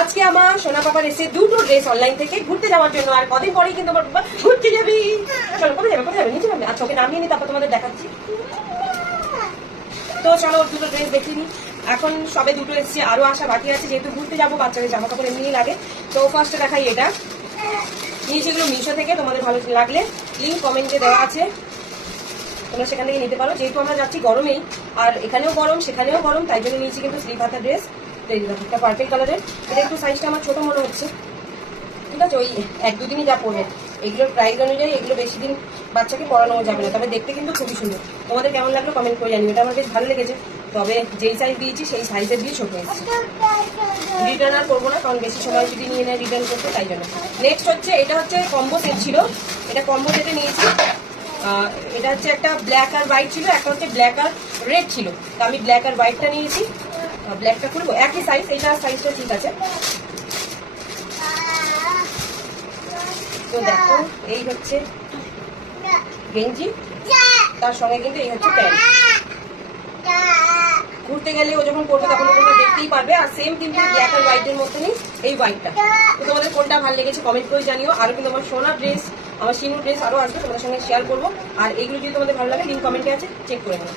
আজকে আমার সোনা পাপার এসে দুটো ড্রেস অনলাইন থেকে ঘুরতে যাওয়ার জন্য। আর কদিন পরেই কিন্তু আমার বাবা ঘুরতে যাবি। চলো কোথায় যাবে, কোথায় যাবে? নিচে যাবে। আচ্ছা ওকে নামিয়ে নি, তারপর তোমাদের দেখাচ্ছি। তো চলো দুটো ড্রেস দেখিয়ে নি। এখন সবে দুটো এসছে, আরো আসা বাকি আছে, যেহেতু ঘুরতে যাবো বাচ্চাদের জামা কাপড় এমনি লাগে। তো ফার্স্টে দেখাই এটা, নিয়েছি এগুলো মিশো থেকে। তোমাদের ভালো লাগলে লিঙ্ক কমেন্টে দেওয়া আছে, তোমরা সেখান থেকে নিতে পারো। যেহেতু আমরা যাচ্ছি গরমেই, আর এখানেও গরম সেখানেও গরম, তাই জন্য নিয়েছি কিন্তু স্লিভ হাতা ড্রেস। একটা পার্পেল কালারের, এটা একটু সাইজটা আমার ছোট মনে হচ্ছে, ঠিক আছে। ওই এক দুদিনই যা পড়বে। এগুলোর প্রাইস অনুযায়ী এগুলো বেশি দিন বাচ্চাকে পড়ানো যাবে না, তবে দেখতে কিন্তু খুবই সুন্দর। তোমাদের কেমন লাগলো কমেন্ট করে জানিও। এটা আমার বেশ ভালো লেগেছে, তবে যেই সাইজ দিয়েছি সেই সাইজের দিয়ে ছোট হয়েছে। রিটার্ন আর করবো না, কারণ বেশি সময় যদি নিয়ে নেয় রিটার্ন করতে, তাই জন্য। নেক্সট হচ্ছে, এটা হচ্ছে কম্বো সেট ছিল, এটা কম্বো সেটে নিয়েছি। এটা হচ্ছে একটা ব্ল্যাক আর হোয়াইট ছিল, একটা হচ্ছে ব্ল্যাক আর রেড ছিল। তো আমি ব্ল্যাক আর হোয়াইটটা নিয়েছি। ব্ল্যাকটা খুলবো, একই সাইজ, এটা সাইজটা ঠিক আছে। তো দেখো এই হচ্ছে গেঞ্জি, তার সঙ্গে কিন্তু এই হচ্ছে প্যান্ট। ঘুরতে গেলে ও যখন করবে তখন তোমরা দেখতেই পারবে। আর সেম কিন্তু ব্ল্যাক আর হোয়াইটের মতনই এই হোয়াইটটা। তো তোমাদের কোনটা ভালো লেগেছে কমেন্ট করে জানিও। আরো কিন্তু আমার সোনা ড্রেস, আমার শিনু ড্রেস আরো আসবে, তোমাদের সঙ্গে শেয়ার করবো। আর এইগুলো যদি তোমাদের ভালো লাগে লিঙ্ক কমেন্টে আছে, চেক করে নেবো।